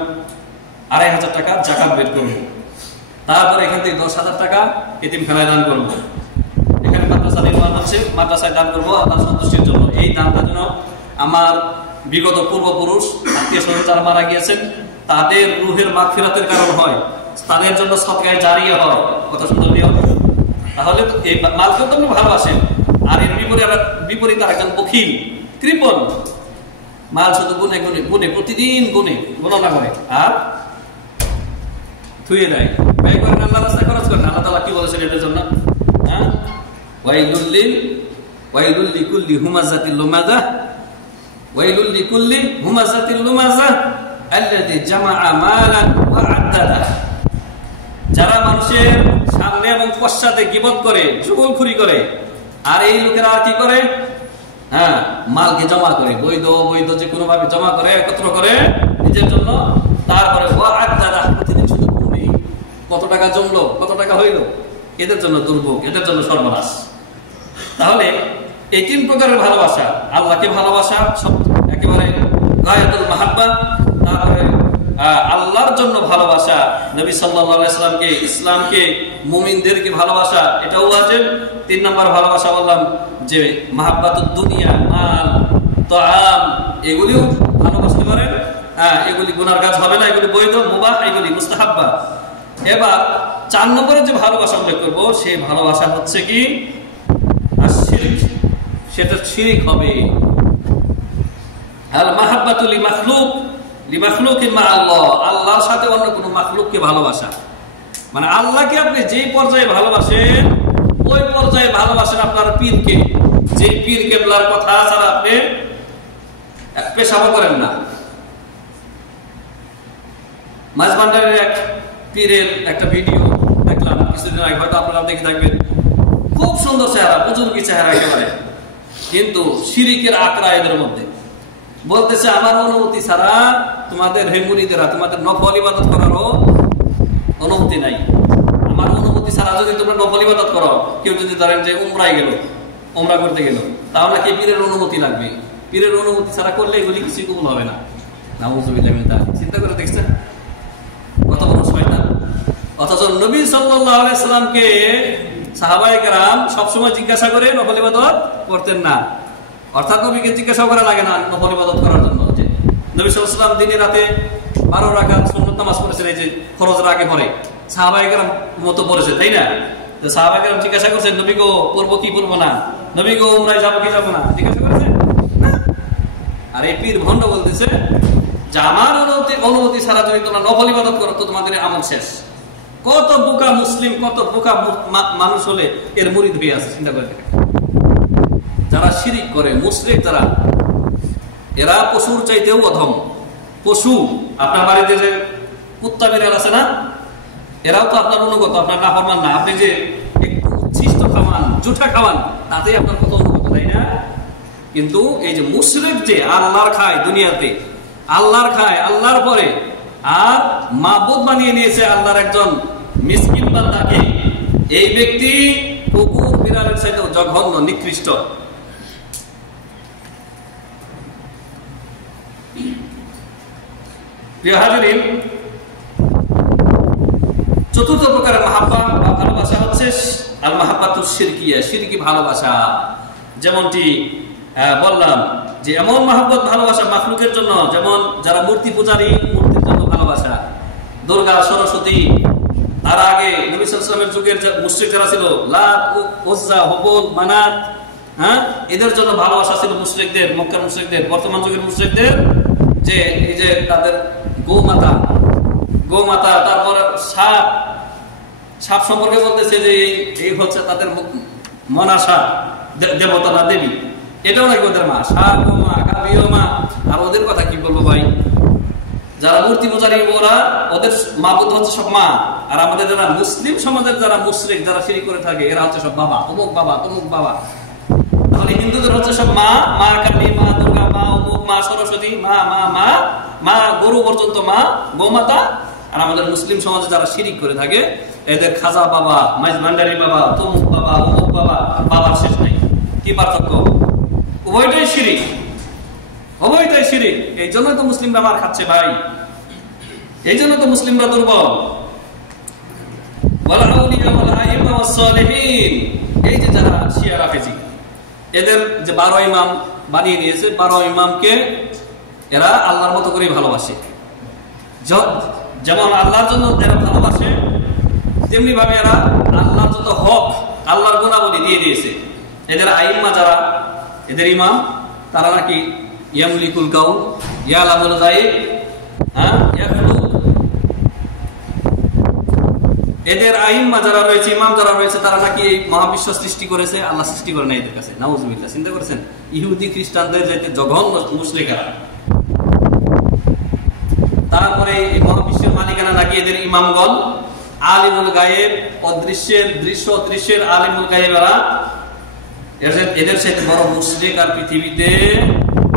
2,500 টাকা যাকাত বের করব, তারপরে এখান থেকে 10,000 টাকা এতিমখানায় দান করব, এখানে মাদ্রাসা নির্মাণ হচ্ছে, মাদ্রাসায় দান করবো আল্লাহর সন্তুষ্টির জন্য। এই দানটা যেন আমার বিগত পূর্বপুরুষ, আত্মীয় স্বজন যারা মারা গিয়েছেন, তাদের রুহের মাগফিরাতের কারণ হয়, তাদের জন্য সদকায়ে জারিয়া হয়। কত সুন্দর নিয়ম! তাহলে এই মালকে তো আপনি ভালোবাসেন, আর এর বিপরীতে একজন বখিল, কৃপণ, মাল শুধু গুনে প্রতিদিন গণনা করে আর ধুয়ে দেয়, ব্যয় করেন, আল্লাহ রাস্তায় খরচ করেন। আল্লাহ তাআলা কি বলেছেন এটার জন্য? হ্যাঁ, ওয়াইলুল লিকুল্লি হুমাযাতিল লুমাযাহ, ওয়াইলুল লিকুল্লি হুমাযাতিল লুমাযাহ আল্লাযী জামাআ মালান ওয়া আদ্দাদা। যারা মানুষের সামনে এবং পশ্চাতে গীবত করে, চুগলখুরি করে, আর এই লোকেরা কি করে? হ্যাঁ, মালকে জমা করে, বৈধ অবৈধ যে কোনো ভাবে জমা করে, একত্র করে নিজের জন্য। তারপরে ওয়া আদ্দাদা, প্রতিদিন শুধু গুনে কত টাকা জমলো, কত টাকা হইল। এদের জন্য দুর্ভোগ, এদের জন্য সর্বনাশ। তাহলে এই 3 প্রকারের ভালোবাসা, আল্লাহকে ভালোবাসা একেবারে গায়াতুল মাহাব্বা, তারপরে আল্লাহর জন্য ভালোবাসা, নবী সাল্লাল্লাহু আলাইহি সাল্লামকে, ইসলামকে, মুমিনদেরকে ভালোবাসা, এটাও ওয়াজিব। 3 নম্বর ভালোবাসা বললাম যে মাহাব্বাতুদ দুনিয়া, মাল, তাআম, এগুলিও ভালোবাসতে পারেন। এগুলি গুনার কাজ হবে না, এগুলি বৈধ, মুবাহ, এগুলি মুস্তাহাব্বা। এবার 4 নম্বরে যে ভালোবাসা উল্লেখ করবো, সেই ভালোবাসা হচ্ছে কি? আশ-শিরক, সেটা শিরক হবে। আল মাহাব্বাতু লিমাখলুকিন মা আল্লাহ, আল্লাহর সাথে অন্য কোনো মাখলুককে ভালোবাসা, মানে আল্লাহকে আপনি যেই পর্যায়ে ভালোবাসেন, ওই পর্যায়ে ভালোবাসেন আপনার পীরকে। যে পীর কেবলার কথা ছাড়া আপনি পেশাব করেন না। মাঝবান্ডারের এক পীরের একটা ভিডিও দেখলাম কিছুদিন আগে, হয়তো আপনারা দেখে থাকবেন। খুব সুন্দর চেহারা, বুজুর্গি চেহারা একেবারে, কিন্তু শিরিকের আকড়া এদের মধ্যে। বলতেছে আমার অনুমতি ছাড়া তোমাদের মুরিদেরা, তোমাদের নফল ইবাদত করারও অনুমতি নাই। আমার অনুমতি ছাড়া যদি তোমরা নফল ইবাদত করো, কেউ যদি ধরেন যে উমরা করতে গেল, তাহলে কি পীরের অনুমতি লাগবে? পীরের অনুমতি ছাড়া করলে এগুলি কিছুই কবুল হবে না। নাউযুবিল্লাহি মিন যালিক। চিন্তা করে দেখছেন কত বড় শয়তান। অথচ নবী সাল্লাল্লাহু আলাইহি সাল্লামকে সাহাবায়ে কেরাম সবসময় জিজ্ঞাসা করে নফল ইবাদত করতেন না। অর্থাৎ নবীকে জিজ্ঞাসা করা লাগে না নফল ইবাদত করার জন্য। যে নবী সাল্লাল্লাহু আলাইহি সাল্লাম দিনে রাতে 12 রাকাত সুন্নাত নামাজ পড়েছেন, এই যে ফরজের আগে পড়ে, সাহাবায়ে কেরাম মতো পড়েছে, তাই না? তো সাহাবায়ে কেরাম জিজ্ঞাসা করছেন নবী গো, পড়বো কি পড়বো না, নবী গো উমরায় যাবো কি যাবো না, জিজ্ঞাসা করেছে। আর এই পীর ভণ্ড বলতেছে যে আমার অনুমতি ছাড়া যদি তোমরা নফল ইবাদত করো তো তোমাদের আমল শেষ। কত বোকা মুসলিম, কত বোকা মানুষ হলে এর মুরিদ হয়ে আছে, চিন্তা করে দেখেন। যারা শিরিক করে, মুশরিক যারা, এরা পশুর চাইতেও অধম। পশু, আপনার বাড়িতে যে কুত্তা বিড়াল আছে না, এরাও তো আপনার অনুগত, আপনার নাফরমান না। আপনি যে একটু উচ্ছিষ্ট খাওয়ান, জুঠা খাওয়ান, তাতেই আপনার কত অনুগত, তাই না? কিন্তু এই যে মুশরিক যে আল্লাহর খায় দুনিয়াতে, আল্লাহর খায় আল্লাহর পরে, আর মাবুদ বানিয়ে নিয়েছে আল্লাহর একজন মিসকিন বান্দাকে, এই ব্যক্তি কুকুর বিড়ালের চাইতেও জঘন্য নিকৃষ্ট। প্রিয় হাজিরিন, চতুর্থ প্রকারের মাহাব্বা বা ভালোবাসা হচ্ছে আল মাহাব্বাতুশ শিরকিয়া, শিরকি ভালোবাসা। যেমনটি বললাম যে এমন মাহাব্বত ভালোবাসা মাখলুকের জন্য, যেমন যারা মূর্তি পূজারী, মূর্তির জন্য ভালোবাসা। দুর্গা, সরস্বতী, তার আগে নবী সাল্লাল্লাহু আলাইহি ওয়াসাল্লামের যুগের যে মুশরিক যারা ছিল, লাত, উজ্জা, হুবল, মানাত, এদের জন্য ভালোবাসা ছিল মুশরিকদের, মক্কার মুশরিকদের। বর্তমান যুগের মুশরিকদের যে এই যে তাদের গোমাতা, তারপর সাপ সম্পর্কে বলতেছে যে এই হচ্ছে তাদের মনাসা দেবতা না দেবী, এটাও নাকি ওদের মা, সাপ ও মা, গাভী ও মা। আর ওদের কথা কি বলবো ভাই, যারা মূর্তি পূজারী ওরা, ওদের মাবুদ হচ্ছে সব মা। আর আমাদের যারা মুসলিম সমাজের যারা মুশরিক, যারা শিরক করে থাকে, এরা হচ্ছে সব বাবা, অমুক বাবা, তমুক বাবা। তাহলে হিন্দুদের হচ্ছে সব মা, মা কালী, মা দুর্গা, মা অমুক, মা সরস্বতী, মা মা মা মা গরু পর্যন্ত মা, গোমাতা। আর আমাদের মুসলিম সমাজে যারা শিরক করে থাকে, এদের খাজা বাবা, মাইজ ভান্ডারি বাবা, তমুক বাবা, অমুক বাবা, বাবার শেষ নাই। কি পার্থক্য? উভয়টাই শিরক, উভয়টাই শিরক। এই জন্য তো মুসলিমরা মার খাচ্ছে ভাই, এই জন্য তো মুসলিমরা দুর্বল। এই যে যারা শিয়া রাফেজি, এদের যে 12 ইমাম বানিয়ে নিয়েছে, 12 ইমামকে এরা আল্লাহর মতো করে ভালোবাসে। যেমন আল্লাহর জন্য এরা ভালোবাসে, তেমনি ভাবে এরা আল্লাহর যত হক, আল্লাহর গুণাবলী দিয়ে দিয়েছে। এদের আইম্মা যারা, এদের ইমাম, তারা নাকি ইয়ামলিকুল কাউন, ইয়ালামুল গায়ব, এদের আইম্মা যারা রয়েছে, ইমাম যারা রয়েছে, তারা নাকি এই মহাবিশ্ব সৃষ্টি করেছে, আল্লাহ সৃষ্টি করে না এদের কাছে। নাউজুবিল্লাহ। চিন্তা করেছেন, ইহুদি খ্রিস্টানদের যাইতে জঘন্য মুশরিকরা। তারপরে এই মহাবিশ্বের মালিকানা নাকি এদের ইমামগণ, আলিমুল গায়েব, অদৃশ্যের দৃশ্য দৃশ্যের আলিমুল গায়েবেরা। এদের সাথে বড় মুশরিক আর পৃথিবীতে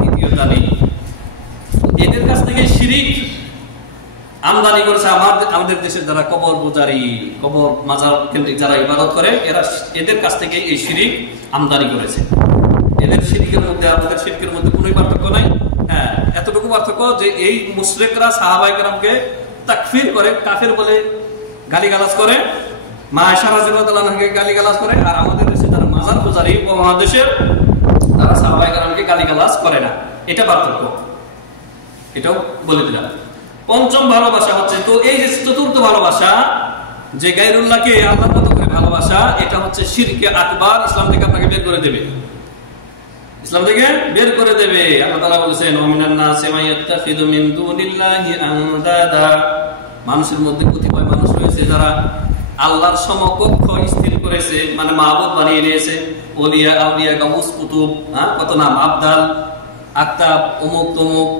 দ্বিতীয়টা নেই। এদের কাছ থেকে শিরিক আমদানি করেছে আমাদের দেশের যারা কবর পূজারী, কবর মাজার কেন্দ্রিক যারা ইবাদত করে, এদের কাছ থেকে এই শিরিক আমদানি করেছে। এদের শিরিকের মধ্যে আমাদের শিরকের মধ্যে কোনো পার্থক্য নাই। হ্যাঁ, এতটুকু পার্থক্য যে এই মুশরিকরা সাহাবায়ে কেরামকে তাকফির করে, কাফের বলে গালিগালাজ করে, মা আয়েশা রাদিয়াল্লাহু আনহাকে গালিগালাজ করে। আর আমাদের দেশে যারা মাজার পূজারী উপমহাদেশের, তারা সাহাবায়ে কেরামকে গালিগালাজ করে না। এটা পার্থক্য, এটাও বলে দিলাম। পঞ্চম ভালোবাসা হচ্ছে, তো এই যে চতুর্থ ভালোবাসা, যে গায়রুল্লাহকে আল্লাহর মতো করে ভালোবাসা, এটা হচ্ছে শিরকে আকবার। ইসলাম থেকে আপনাকে বের করে দেবে, ইসলাম থেকে বের করে দেবে। আল্লাহ তাআলা বলেছেন, ওয়ামিনান নাসি মাইয়াত্তাখিযু মিন দুনিল্লাহি আনদাদা। মানুষের মধ্যে কতিপয় মানুষ রয়েছে যারা আল্লাহর সমকক্ষ স্থির করেছে, মানে মাবুদ বানিয়ে নিয়েছে। ওলিয়া, আউলিয়া, গাউস, কুতুব, কত নাম, আবদাল, আক্তাব, অমুক তমুক।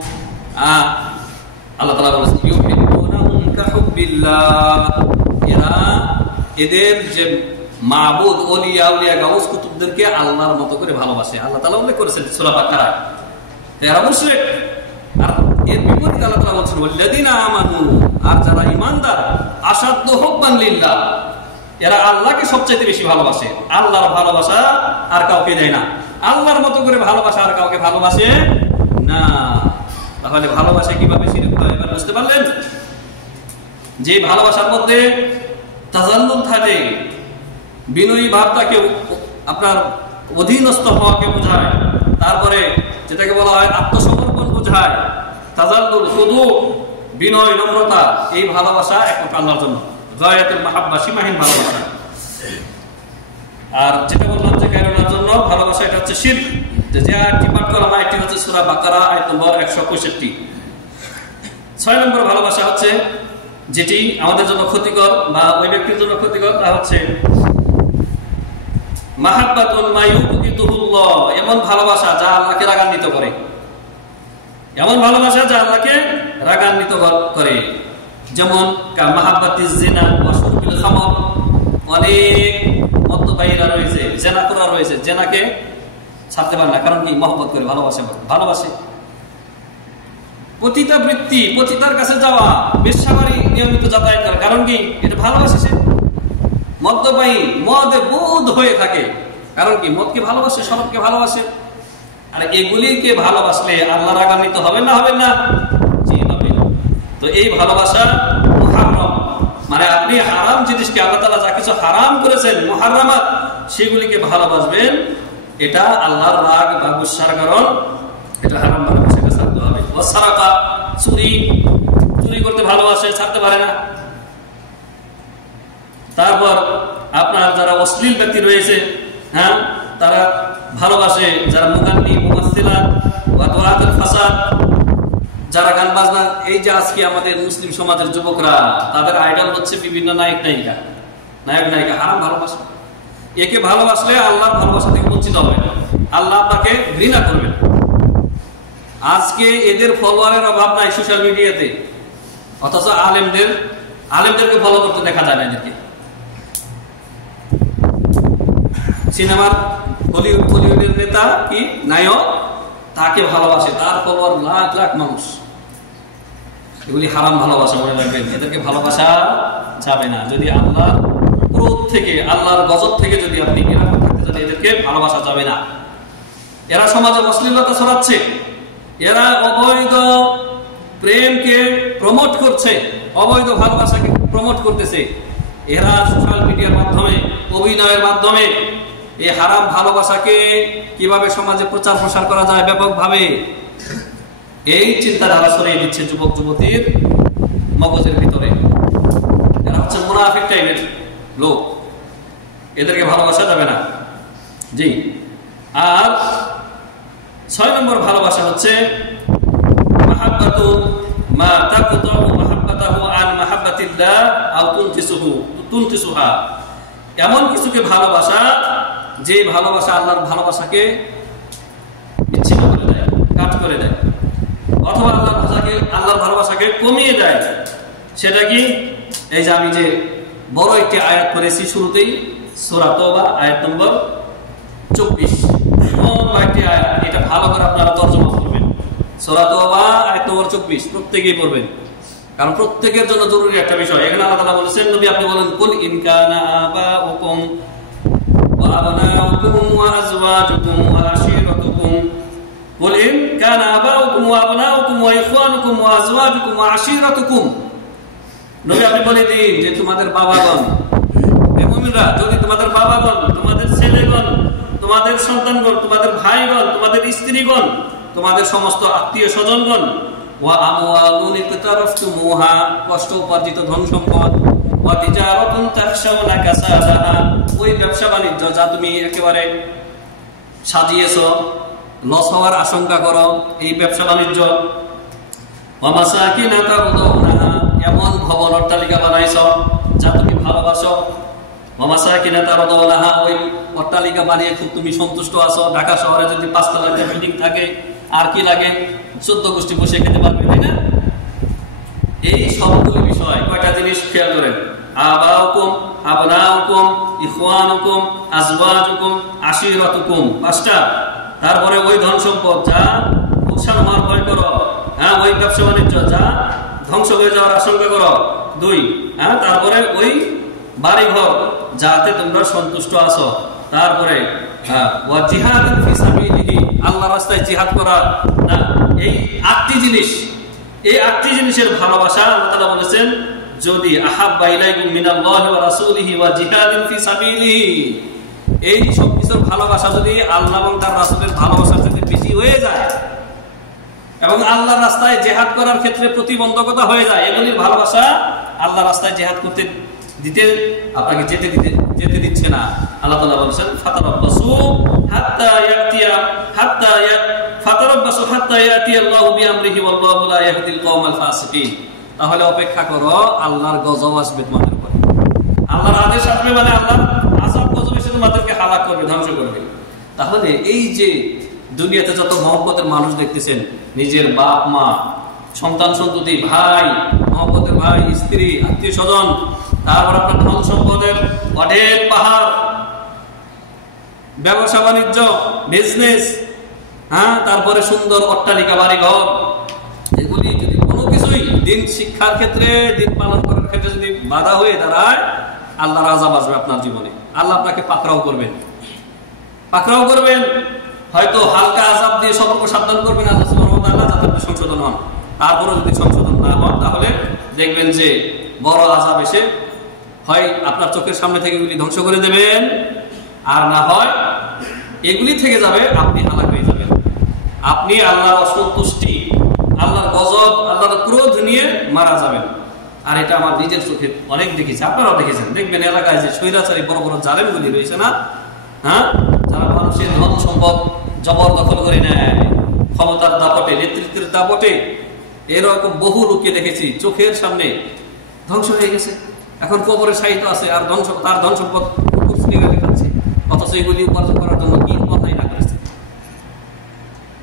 আল্লাহ তাআলা বলেছেন, ইউহিব্বুনাহুম কাহুব্বিল্লাহ। এরা এদের যে মাবুদ, ওলিয়া, আউলিয়া, গাউস, কুতুবদেরকে আল্লাহর মতো করে ভালোবাসে। আল্লাহ তাআলা উল্লেখ করেছেন সূরা বাকারায়। এরা মুশরিক। আর এর বিপরীতে আল্লাহ তাআলা বলেছেন, ওয়াল্লাযিনা আমানু, আর যারা ঈমানদার, আশাদ্দু হুব্বান লিল্লাহ, এরা আল্লাহকে সবচেয়ে বেশি ভালোবাসে। আল্লাহর ভালোবাসা আর কাউকে দেয় না, আল্লাহর মতো করে ভালোবাসা আর কাউকে ভালোবাসে না। তাহলে ভালোবাসা কিভাবে শিরক হয় এবার বুঝতে পারলেন? যে ভালোবাসার মধ্যে তাজাল্লুল থাকে, বিনয়ী ভাবটাকে, আপনার অধীনস্থ হওয়াকে বোঝায়। তারপরে যেটাকে বলা হয় আত্মসমর্পণ বোঝায়, তাজাল্লুল, খুদু, বিনয়, নম্রতা। এই ভালোবাসা একমাত্র আল্লাহর জন্য, গায়াতুল মাহাব্বা, সীমাহীন ভালোবাসা। আর যেটা বললাম যে গায়রুল্লাহর জন্য ভালোবাসা, এটা হচ্ছে শিরক। যে আয়াতটি পাঠ করলাম, আয়াতটি হচ্ছে সূরা বাকারা আয়াত নম্বর 165। 6 নম্বর ভালোবাসা হচ্ছে যেটি আমাদের জন্য ক্ষতিকর বা ওই ব্যক্তির জন্য ক্ষতিকর, তা হচ্ছে মাহাব্বাতুন মা ইউবগিদুহুল্লাহ। এমন ভালোবাসা যা আল্লাহকে রাগান্বিত করে, এমন ভালোবাসা যা আল্লাহকে রাগান্বিত করে। যেমন মাহাব্বাতিজ জিনা ওয়া শুরবিল খামর। অনেক মদ্যপায়ীরা রয়েছে, জেনাকোরা রয়েছে, জেনাকে ছাড়তে পারে না, কারণ কি? মহব্বত করে, ভালোবাসে। পতিতা বৃত্তি, পতিতার কাছে যাওয়া, বেশ্যাবাড়ি নিয়মিত যাতায়াত করে, কারণ কি? এটা ভালোবাসে সে। মদ্যপায়ী, মদে বোধ হয়ে থাকে, কারণ কি? মদকে ভালোবাসে, শরাবকে ভালোবাসে। আর এগুলিকে ভালোবাসলে আল্লাহ রাগান্বিত হবেন না? হবেন না? জি হবে। তো এই ভালোবাসা মুহাররম, মানে আপনি হারাম জিনিসকে, আল্লাহ তাআলা যা কিছু হারাম করেছেন মুহাররামাত, সেগুলিকে ভালোবাসবেন। এটা আল্লাহর রাগ বা গুসার কারণ, এটা হারাম ভালোবাসাকে ছাড়তে হবে। ওয়াসারাকা, চুরি করতে ভালোবাসে, ছাড়তে পারে না। তারপর আপনার যারা অশ্লীল ব্যক্তি রয়েছে, হ্যাঁ, তারা ভালোবাসে, যারা মুগান্নি, মুমাসসিলা, ওয়া দুআতুল ফাসাদ, যারা গান বাজনা। এই যে আজকে আমাদের মুসলিম সমাজের যুবকরা, তাদের আইডল হচ্ছে বিভিন্ন নায়ক নায়িকা, হারাম ভালোবাসা। একে ভালোবাসলে আল্লাহর ভালোবাসা থেকে বঞ্চিত হবে, আল্লাহ আপনাকে ঘৃণা করবেন। আজকে এদের ফলোয়ারের অভাব নাই সোশ্যাল মিডিয়াতে, অথচ আলেমদেরকে ফলো করতে দেখা যায় না। এদেরকে সিনেমার বলিউডের নেতা কি নায়ক, তাকে ভালোবাসে, তার ফলোয়ার লাখ লাখ মানুষ। এগুলি হারাম ভালোবাসা, মনে রাখবেন। এদেরকে ভালোবাসা যাবে না। যদি আল্লাহর ক্রোধ থেকে, আল্লাহর গজব থেকে যদি আপনি নিরাপদ থাকতে চান, এদেরকে ভালোবাসা যাবে না। এরা সমাজে অশ্লীলতা ছড়াচ্ছে, এরা অবৈধ প্রেমকে প্রমোট করছে, অবৈধ ভালোবাসাকে প্রমোট করতেছে। এরা সোশ্যাল মিডিয়ার মাধ্যমে, অভিনয়ের মাধ্যমে এই হারাম ভালোবাসাকে কিভাবে সমাজে প্রচার প্রসার করা যায় ব্যাপকভাবে, এই চিন্তাধারা ছড়িয়ে দিচ্ছে যুবক যুবতীর মগজের ভিতরে। এরা হচ্ছে মুনাফিক টাইপের লোক, এদেরকে ভালোবাসা যাবে না। জি। আর 6 নম্বর ভালোবাসা হচ্ছে মাহাব্বাতু মা তাকতু মাহাব্বাতাহু আন মাহাব্বাতিল্লাহ আও তুনকিসুহা, এমন কিছুকে ভালোবাসা যে ভালোবাসা আল্লাহর ভালোবাসাকে বিচ্ছিন্ন করে দেয়, কাট করে দেয়, অথবা আল্লাহর ভালোবাসাকে কমিয়ে দেয়। সেটা কি? এই যে আমি যে বড় একটি আয়াত করেছি শুরুতেই, সূরা তাওবা আয়াত নম্বর 24, একটি আয়াত। এটা ভালো করে আপনারা তরজমা করবেন। সূরা তাওবা আয়াত নম্বর 24 প্রত্যেকেই পড়বেন, কারণ প্রত্যেকের জন্য জরুরি একটা বিষয়। এখানে আল্লাহ তাআলা বলেছেন, নবী আপনি বলেন, কুল ইন কানা আবাউকুম ওয়া আবনাউকুম ওয়া আজওয়াজুকুম ওয়া আশীরাতুকুম, কুল ইন কানা আবাউকুম ওয়া আবনাউকুম ওয়া ইখওয়ানুকুম ওয়া আজওয়াজুকুম ওয়া আশীরাতুকুম। নবী আপনি বলে দিন যে তোমাদের বাবাগণ, হে মুমিনরা, যদি তোমাদের বাবাগণ, তোমাদের ছেলেগণ, তোমাদের সন্তানগণ, তোমাদের ভাইগণ, তোমাদের স্ত্রীগণ, তোমাদের সমস্ত আত্মীয় স্বজনগণ, ওয়া আমওয়ালুন ইকতারাফতুমুহা, কষ্ট উপার্জিত ধন সম্পদ, ওয়া তিজারাতুন তাখশাউনা কাসাদাহা, ওই ব্যবসা বাণিজ্য যা তুমি একেবারে সাজিয়েছো, লস হওয়ার আশঙ্কা করো, এই ব্যবসা বাণিজ্য, ওয়া মাসাকিন তারদাউনাহা, এমন ভবন অট্টালিকা বানাইছো যা তুমি ভালোবাসো, ওয়া মাসাকিন তারদাউনাহা, ওই অট্টালিকা বানিয়ে খুব তুমি সন্তুষ্ট আছো। ঢাকা শহরে যদি 5 তলার বিল্ডিং থাকে, আর কি লাগে? 14 গোষ্ঠী বসে খেতে পারবে, তাই না? এই সবগুলো বিষয়, কয়টা জিনিস খেয়াল করেন, আবাউকুম, আবনাউকুম, ইখওয়ানুকুম, আজওয়াজুকুম, আশীরাতুকুম, 5টা। তারপরে ওই ধন সম্পদ যা লোকসান হওয়ার ভয় করো, হ্যাঁ, ওই ব্যবসা বাণিজ্য যা ধ্বংস হয়ে যাওয়ার আশঙ্কা করো, 2, হ্যাঁ, তারপরে ওই বাড়ি ঘর যাতে তোমরা সন্তুষ্ট আছো, তারপরে ওয়া জিহাদুন ফি সাবিলিহি, আল্লাহর রাস্তায় জিহাদ করা, না, এই 8টি জিনিস, এই 8টি জিনিসের ভালোবাসা আল্লাহ তাআলা বলেছেন, যদি আহাব্বা ইলাইকুম মিনাল্লাহি ওয়া রাসূলিহি ওয়া জিহাদিন ফি সাবিলিহি, এই সব কিছুর ভালোবাসা যদি আল্লাহ এবং তার রাসূলের ভালোবাসার সাথে বেশি হয়ে যায় এবং আল্লাহর রাস্তায় জিহাদ করার ক্ষেত্রে প্রতিবন্ধকতা হয়ে যায়, এগুলির ভালোবাসা আল্লাহর রাস্তায় জিহাদ করতে দিতে, আপনাকে যেতে দিচ্ছে না। আল্লাহ তাআলা বলেছেন, ফাতারাব্বাসু হাত্তা ইয়াতিয়া আল্লাহু বিআমরিহি ওয়াল্লাহু লা ইয়াহদিল কওমাল ফাসিকিন, তাহলে অপেক্ষা করো, আল্লাহর গজব আসবে তোমাদের উপর, আল্লাহর আদেশ আসবে, মানে আল্লাহর আযাব গজব এসে তোমাদেরকে হালাক করবে, ধ্বংস করবে। তাহলে এই যে দুনিয়াতে যত মহব্বতের মানুষ দেখতেছেন, নিজের বাপ মা, সন্তান সন্ততি, ভাই, মহব্বতের ভাই, স্ত্রী, আত্মীয় স্বজন, তারপর আপনার ধন সম্পদের অঢেল পাহাড়, ব্যবসা বাণিজ্য, বিজনেস, তারপরে সুন্দর অট্টালিকা, বাড়িঘর, এগুলি যদি কোনো কিছুই দিন শিক্ষার ক্ষেত্রে, দিন পালন করার ক্ষেত্রে যদি বাধা হয়ে দাঁড়ায়, আল্লাহর আযাব আসবে আপনার জীবনে। আল্লাহ আপনাকে পাকড়াও করবেন। হয়তো হালকা আযাব দিয়ে সতর্ক সাবধান করবেন আল্লাহ সুবহানাহু ওয়া তাআলা, যাতে আপনি সংশোধন হন। তারপরে যদি সংশোধন না হন, তাহলে দেখবেন যে বড় আযাব এসে হয় আপনার চোখের সামনে থেকে এগুলি ধ্বংস করে দেবেন, আর না হয় এগুলি থেকে যাবে, আপনি হালাক হয়ে যাবেন। আপনি আল্লাহর অসন্তুষ্টি, আল্লাহর গজব, আল্লাহর ক্রোধ নিয়ে মারা যাবেন। আর এটা আমার নিজের চোখে অনেক দেখেছি, আপনারাও দেখেছেন। দেখবেন এলাকায় যে স্বৈরাচারী বড় বড় জালেমগুলি রয়েছে না, যারা মানুষের ধন সম্পদ জবরদখল করে নেয় ক্ষমতার দাপটে, নেতৃত্বের দাপটে, এরকম বহু লোককে দেখেছি চোখের সামনে ধ্বংস হয়ে গেছে। এখন কবরে শায়িত আছে, আর তার ধন সম্পদ খাচ্ছে, অথচ এগুলি উপার্জন করার জন্য কি কথাই না করেছে।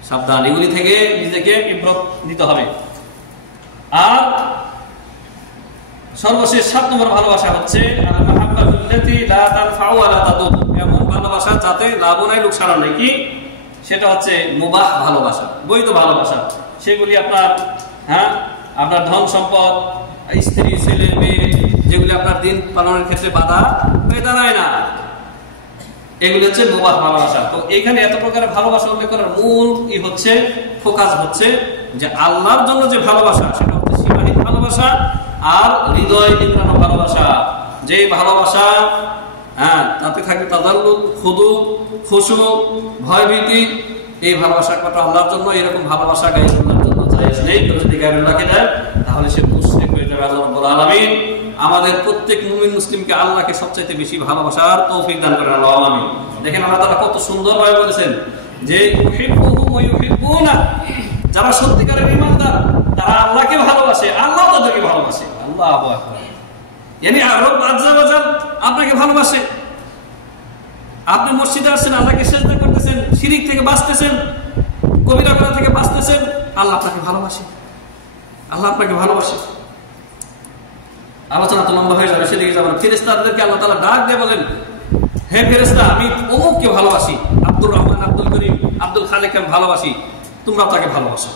সাবধান, এগুলি থেকে নিজেকে ইবরত নিতে হবে। আর সর্বশেষ 7 নম্বর ভালোবাসা হচ্ছে এমন ভালোবাসা যাতে লাভ নাই লোকসান নেই। কি সেটা হচ্ছে মুবাহ ভালোবাসা, বৈধ ভালোবাসা। সেগুলি আপনার ধন সম্পদ, স্ত্রী, ছেলে, মেয়ে, যেগুলি আপনার দিন পালনের ক্ষেত্রে বাধা হয়ে দাঁড়ায় না, এগুলি হচ্ছে মুবাহ ভালোবাসা। তো এখানে এত প্রকারের ভালোবাসা উল্লেখ করার মূল ফোকাস হচ্ছে যে আল্লাহর জন্য যে ভালোবাসা, সেটা হচ্ছে সীমাহীন ভালোবাসা আর হৃদয় নিংড়ানো ভালোবাসা। যে ভালোবাসা তাতে থাকে তাদাল্লুক, খুদু, খুশু, ভয়ভীতি, এই ভালোবাসার কথা আল্লাহর জন্য। এরকম ভালোবাসা গায়রুল্লাহর জন্য জায়েজ নেই। কেউ যদি গায়রুল্লাহকে দেয় তাহলে সে মুশরিক হয়ে যাবে। আল্লাহ রাব্বুল আলামিন আমাদের প্রত্যেক মুমিন মুসলিমকে আল্লাহকে সবচাইতে বেশি ভালোবাসার তৌফিক দান করেন, আল্লাহ আমিন। দেখেন আল্লাহ তাআলা কত সুন্দরভাবে বলেছেন যে ইউহিব্বুহুম ওয়া ইউহিব্বুনা, যারা সত্যিকারের ঈমানদার তারা আল্লাহকে ভালোবাসে, আল্লাহ তাদেরকে ভালোবাসে। আল্লাহু আকবার। ইয়ানি রব আযজা ওয়া জাল আপনাকে ভালোবাসে। আপনি মসজিদে আসছেন, আল্লাহকে সিজদা করতেছেন, শিরিক থেকে বাঁচতেছেন, কবিরা গুনাহ থেকে বাঁচতেছেন, আল্লাহ আপনাকে ভালোবাসে। আল্লাহ আপনাকে ভালোবাসে। আলোচনা তো লম্বা হয়ে যাবে, সেদিকে যাবেন। ফেরেশতাদেরকে আল্লাহ তাআলা ডাক দিয়ে বলেন, হে ফেরেশতা, আমি অমুককে ভালোবাসি, আব্দুর রহমান, আব্দুল করিম, আব্দুল খালেককে আমি ভালোবাসি, তোমরা তাকে ভালোবাসো,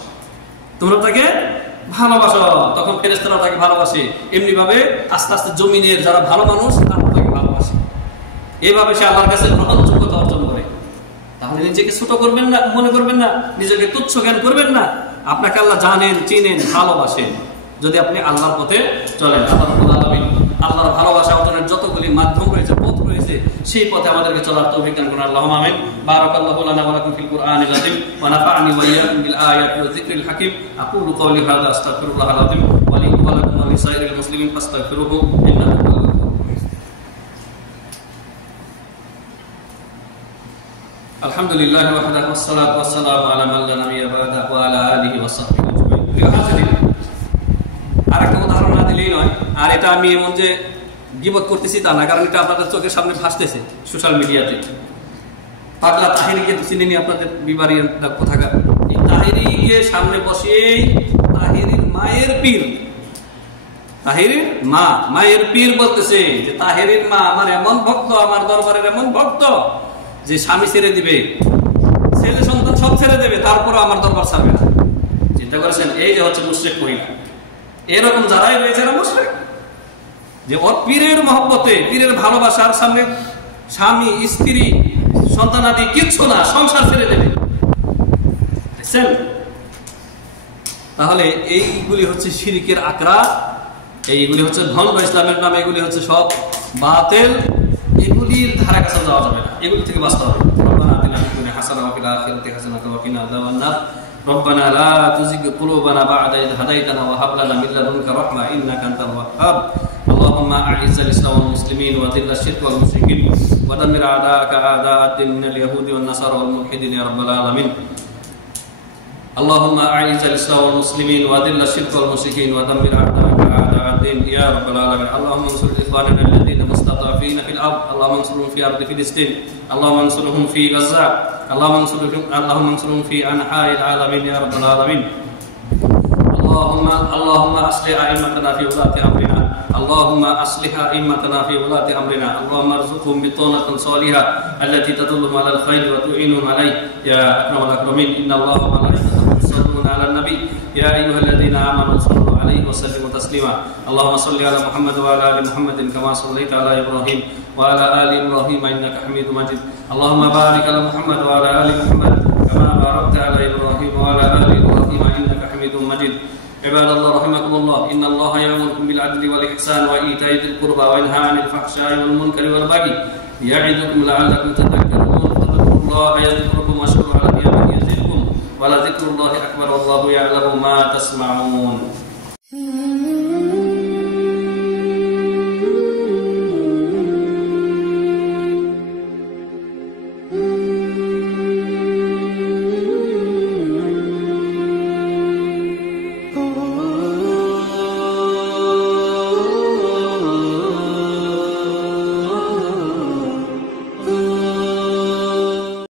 তোমরা তাকে ভালোবাসো। তখন ফেরেশতারা তাকে ভালোবাসে। এমনি ভাবে আস্তে আস্তে জমিনের যারা ভালো মানুষ তারা তাকে ভালোবাসে। এইভাবে সে আল্লাহর কাছে গ্রহণযোগ্যতা অর্জন করে। তাহলে নিজেকে ছোট করবেন না, মনে করবেন না, নিজেকে তুচ্ছ জ্ঞান করবেন না। আপনাকে আল্লাহ জানেন, চিনেন, ভালোবাসেন, যদি আপনি আল্লাহর পথে চলেন। আল্লাহ রাব্বুল আলামিন আল্লাহর ভালোবাসা অর্জনের যতগুলি মাধ্যম রয়েছে, পথ রয়েছে, সেই পথে আমাদেরকে চলার তৌফিক দান করুন। আল্লাহুম্মা আমিন। বারাকাল্লাহু লানা ওয়া লাকুম ফিল কুরআনিল আযীম ওয়া নাফা'নি ওয়া ইয়্যাকুম বিল আয়াতি ওয়া যিকরিল হাকীম। আকুলু কওলি হাযা আস্তাগফিরুল্লাহাল আযীম ওয়া লাকুম ওয়া লাকুম ওয়া লিসাইরিল মুসলিমিন ফাস্তাগফিরুহু ইন্নাহু হুয়াল গফুরুর রাহিম। আলহামদুলিল্লাহি ওয়াহদাহু ওয়াসসালাতু ওয়াসসালামু আলা মান লা নাবিয়্যা বা'দাহু ওয়া আলা আলিহি ওয়া সাহবিহি আজমাইন। প্রিয় হাজিরিন, আরেকটা উদাহরণ না দিলেই নয়। আর এটা আমি এমন যে গীবত করতেছি তা না, কারণ এটা আপনাদের চোখের সামনে ভাসতেছে সোশ্যাল মিডিয়াতে। পাগলা তাহিরিকে তো চিনেনি আপনাদের, বিবাড়ির কোথাকার। এই তাহিরিকে সামনে বসিয়েই তাহিরির মায়ের পীর, তাহিরির মা, মায়ের পীর বলতেছে যে তাহিরির মা আমার এমন ভক্ত, আমার দরবারের এমন ভক্ত যে স্বামী ছেড়ে দিবে, ছেলে সন্তান সব ছেড়ে দেবে, তারপরও আমার দরবার ছাড়বে না। চিন্তা করেছেন? এই যে হচ্ছে মুশরিক মহিলা। এরকম যারাই রয়েছে এরা মুশরিক, যে ওর পীরের মহব্বতে, পীরের ভালোবাসার সামনে স্বামী, স্ত্রী, সন্তানাদি কিচ্ছু না, সংসার ছেড়ে দেবে। দেখছেন? তাহলে এইগুলি হচ্ছে শিরকের আকরা, এইগুলি হচ্ছে ভণ্ড ইসলামের নামে, এগুলি হচ্ছে সব বাতিল। এগুলির ধারা কাছে যাওয়া যাবে না, এগুলি থেকে বাঁচতে হবে। রব্বানা আতিনা ফিদ দুনিয়া হাসানাহ ওয়া ফিল আখিরাতি হাসানাহ ওয়া কিনা আযাবান নার। রব্বানা লা তুযিগ কুলুবানা বা'দা ইয হাদাইতানা ওয়া হাব লানা মিন লাদুনকা রাহমা ইন্নাকা আনতাল ওয়াহ্হাব। اللهم أعز الإسلام والمسلمين وأذل الشرك والمشركين ودمر أعداءك أعداء الدين من اليهود والنصارى والملحدين يا رب العالمين. اللهم أعز الإسلام والمسلمين وأذل الشرك والمشركين ودمر أعداءك أعداء الدين يا رب العالمين. اللهم انصر إخواننا الذين مستضعفين في الأرض، اللهم انصرهم في أرض فلسطين، اللهم انصرهم في غزة، اللهم انصرهم في أنحاء العالمين يا رب العالمين. اللهم أصلح أئمتنا في ولاة أمرنا اللهم أصلح أئمتنا في ولاة أمرنا اللهم ارزقهم بطانة صالحة التي تدلهم على الخير وتعينهم عليه يا أكرم الأكرمين إن الله وملائكته يصلون على النبي يا أيها الذين آمنوا صلوا عليه وسلموا تسليما اللهم صل على محمد وعلى آل محمد كما صليت على إبراهيم وعلى آل إبراهيم إنك حميد مجيد اللهم بارك على محمد وعلى آل محمد كما باركت على إبراهيم وعلى آل إبراهيم إنك حميد مجيد عباد الله رحمكم الله إن الله يأمركم بالعدل والإحسان وإيتاء ذي القربى وينهى عن الفحشاء والمنكر والبغي يعظكم لعلكم تذكرون فاذكروا الله يذكركم واشكروا على نعمه يزدكم ولذكر الله أكبر والله يعلم ما تسمعون